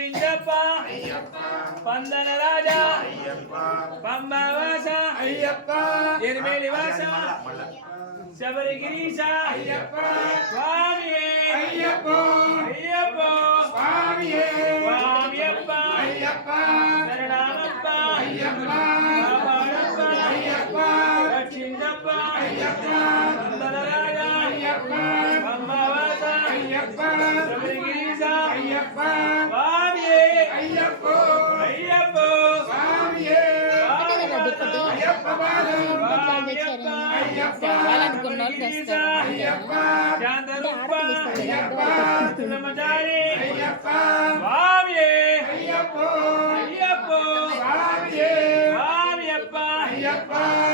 రక్షించప్ప పందల రాజా పంబవాస అయ్యప్ప ఎనిమిది వాస శబరిగిరీశ స్వామి అయ్యప్ప అయ్యప్ప స్వామియే స్వామియప్ప అయ్యప్ప శరణామప్ప అయ్యప్ప కాపాడప్ప అయ్యప్ప రక్షించప్ప అయ్యప్ప పందల రాజా అయ్యప్ప పంబవాస అయ్యప్ప శబరిగిరీశ అయ్యప్ప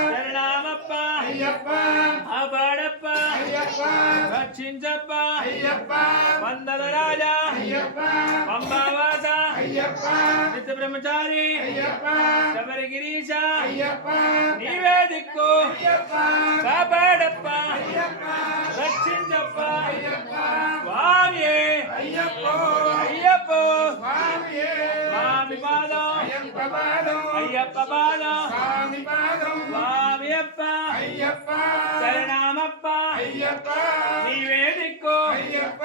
శరణామప్ప అయ్యప్ప ఆపాడప్ప అయ్యప్ప రక్షించప్ప అయ్యప్ప వందల రాజా అయ్యప్ప పంబావాస అయ్యప్ప నిత్య బ్రహ్మచారి అయ్యప్ప. శబరిగిరీశ నీవే దిక్కు. అయ్యప్ప. కాపాడప్ప. రక్షించప్ప. అయ్యప్ప. స్వామి అయ్యప్ప. స్వామి పాదం. అయ్యప్ప పాదం. స్వామి పాదం. స్వామి అప్ప అయ్యప్ప. శరణామప్ప. అయ్యప్ప. నీవే దిక్కు. అయ్యప్ప.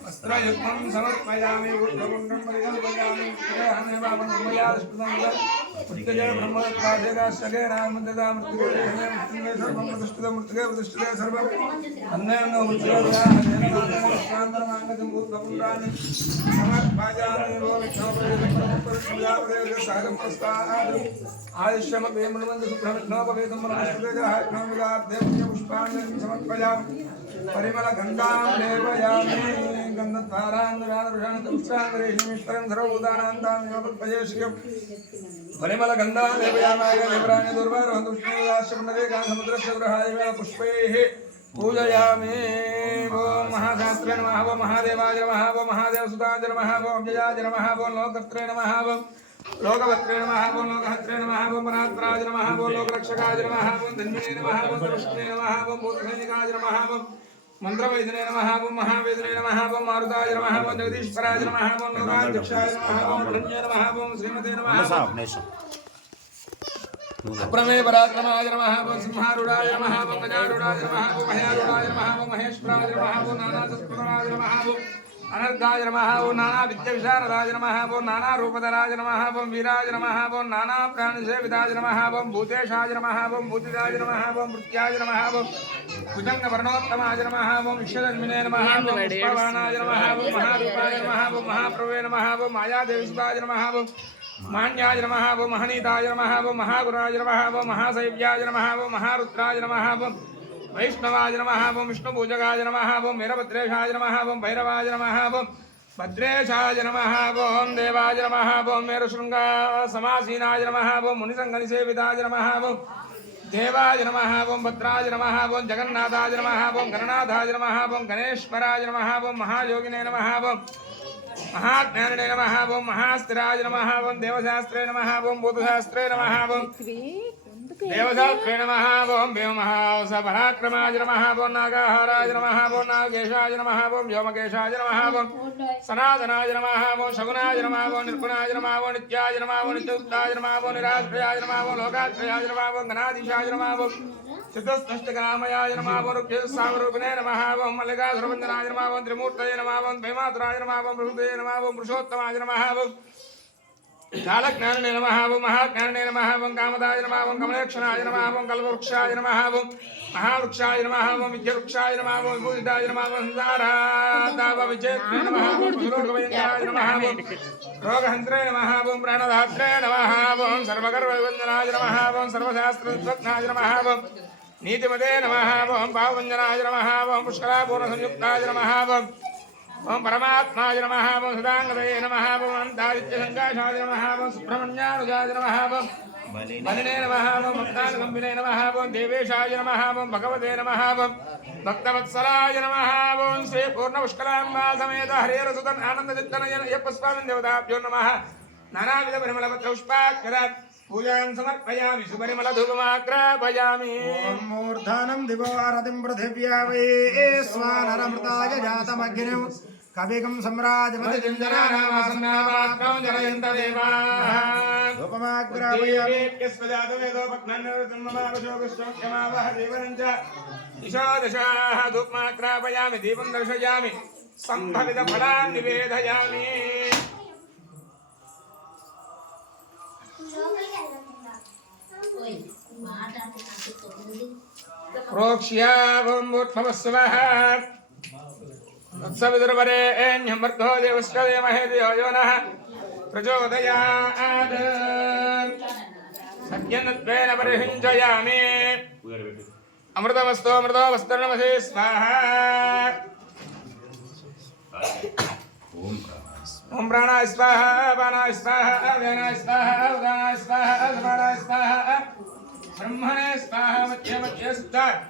విషయో సమర్పయామి స్నానానంతరముఖే శుద్ధ ఆజమయం సమర్పయామి వస్త్రయుగ్మం సమర్పయామి ఊర్ధ్వగుండం పరికల్పయామి దేహమేవాపం మయాస్పదం ఉత్తజ బ్రహ్మోత్పాదేగాశ్చగేన ముద్దదా మృత్యుగే సర్వం ప్రతిష్ఠిత మృత్యుగే ప్రతిష్ఠితే సర్వం అన్నేన మృత్యుగాంతరమాంగజం ఊర్ధ్వగుండాన్ని సమర్పయామి ఓ సుబ్రహ్మణోపవేదం పుష్పాన్ని సమర్పయామి. పరిమళ గంధాం దేవయామి. గంధద్వారాంధ్రానుషాంతరం సర్వభూతానాంతాం యోగపయేశ్యం పరిమళ గంగా లేవయామాయ లేవరాణి దుర్వారోహం గృహాయ పుష్పైః పూజయామి ఓం మహాశాస్త్రే నమ ఓ మహాదేవాయ నమః ఓం మహాదేవసుతాయ నమ ఓం అవ్యయాయ నమ ఓం లోకత్రే నమ ఓం లోకవత్రే నమ ఓం లోకహత్రే నమ ఓం పరాత్రాయ నమ ఓం లోకరక్షకాయ నమ ఓం ధన్వే నమ ఓం దృష్టే నమ ఓం భూతసైనికాయ నమ ఓం మంత్రవైద్యనే నమః ఓం మహావేదనే నమః ఓం మారుతాయ నమః ఓం జగదీశ్వరాయ నమః ఓం లోకాధ్యక్షాయ నమః ఓం ధన్యే నమః ఓం శ్రీమతే నమః అప్రమే పరాక్రమాయ నమః ఓం సింహారుడాయ నమః ఓం గజారుడాయ నమః ఓం నమః ఓం మహేశ్వరాయ నమః ఓం నమః ఓం అనర్గాయ నమః ఓం నానా విద్య విశారదాయ నమః ఓం నానా రూపధరాయ నమః ఓం వీరాయ నమః ఓం నానా ప్రాణి సేవితాయ నమః ఓం భూతేశాయ నమః ఓం భూతిదాయ నమః ఓం మృత్యాయ నమః ఓం కుజంగ వర్ణోత్తమాయ నమః ఓం విశ్వజన్మినే నమః ఓం పుష్పవాణాయ నమః ఓం మహారూపాయ నమః ఓం మహాప్రవే నమః ఓం మాయాదేవిసుతాయ నమః ఓం మాన్యాయ నమః ఓం మహనీతాయ నమః ఓం మహాగురాయ నమః ఓం మహాశైవ్యాయ నమః ఓం మహారుద్రాయ నమః ఓం వైష్ణవాయ నమః ఓం విష్ణుపూజకాయ నమః ఓం వీరభద్రేశాయ నమః ఓం భైరవాయ నమః ఓం భద్రేశాయ నమః ఓం దేవాయ నమః ఓం మేరుశృంగ సమాసీనాయ నమః ఓం మునిసంగనిసేవితాయ నమః ఓం దేవాయ నమః ఓం భద్రాయ నమః ఓం జగన్నాథాయ నమః ఓం గణనాథాయ నమః ఓం గణేశ్వరాయ నమః ఓం మహాయోగినే నమః ఓం మహాజ్ఞానినే నమః ఓం మహాస్థిరాయ నమః ఓం దేవశాస్త్రే నమః ఓం భూతశాస్త్రే నమః ఓం దేవశాస్త్రే నమః ఓం భీమహాస పరాక్రమాయ నమః ఓం నాగాహారాయ నమః ఓం నాగేశాయ నమః ఓం వ్యోమకేశాయ నమః ఓం సనాతనాయ నమః ఓం శగునాయ నమః ఓం నిర్గుణాయ నమః ఓం నిత్యాయ నమః ఓం నిత్యుక్తాయ నమః ఓం నిరాశ్రయాయ నమః ఓం లోకాశ్రయాయ నమః ఓం గణాధీశాయ నమః ఓం చిత్తస్పష్టకామయాయ నమః ఓం రుక్యసామరూపిణే నమః ఓం మల్లికాసురవందనాయ నమః ఓం త్రిమూర్తయే నమః ఓం ద్వైమాతురాయ నమః ఓం బృహదే నమః ఓం పురుషోత్తమాయ నమః ఓం కాలజ్ఞానే నమః ఓం మహాజ్ఞానే నమః ఓం కామదాయ నమః ఓం కమలేక్షణాయ నమః ఓం కల్పవృక్షాయ నమః ఓం మహావృక్షాయ నమః ఓం విద్యవృక్షాయ నమః ఓం విభూషితాయ నమః ఓం సంసారాతావ విజేత్రే నమః ఓం పురుషోత్తమయంకరాయ నమః ఓం రోగహంత్రే నమః ఓం ప్రాణదాత్రే నమః ఓం సర్వగర్వవందనాయ నమః ఓం సర్వశాస్త్రవిద్వజ్ఞాయ నమః ఓం నీతిమతే నమః ఓం పావవంజనాయ నమః ఓం పుష్కరాపూర్ణ సంయుక్తాయ నమః ఓం ఓం పరమాత్మాయ నమః ఓం సదాంగదయ నమః ఓం అనంతాదిత్య సంకాశాయ నమః ఓం సుబ్రహ్మణ్యానుజాయ నమః ఓం బలినే నమః ఓం భక్తానుకంబినే నమః ఓం దేవేశాయ నమః ఓం భగవతే నమః ఓం భక్తవత్సలాయ నమః ఓం శ్రీ పూర్ణపుష్కలాంబా సమేత హరిహరసుతన్ ఆనందచిత్తనయన అయ్యప్ప స్వామి దేవతాభ్యో నమ. నానావిధ పరిమళ పుష్పాక్షరాత్ पूजां समर्पयामि शुभनिमलधूपमाग्रापयामि ॐ मूर्धनं दिवो पृथिव्या वै स्वानरमृताय जातमग्निं। कविकं सम्राजमतिजञ्जनानामासन्नापात्रं जलयन्तदेवाः दीपं दर्शयामि। सम्भवितफलान् निवेदयामि। प्रोक्ष्यावम्बुत्फवस्वः तत्सविदुर्वरेण्यं वर्धो देवस्य देमहे धियो यो नः प्रचोदयात् सत्यनत्वेन परिहिञ्जयामि अमृतमस्तु अमृतो वस्तुर्नमसे स्वाहा ॐ प्राणाय स्वाहा अपानाय स्वाहा व्यानाय स्वाहा उदानाय स्वाहा समानाय स्वाहा ब्रह्मणे स्वाहा मध्ये मध्ये सिद्धात्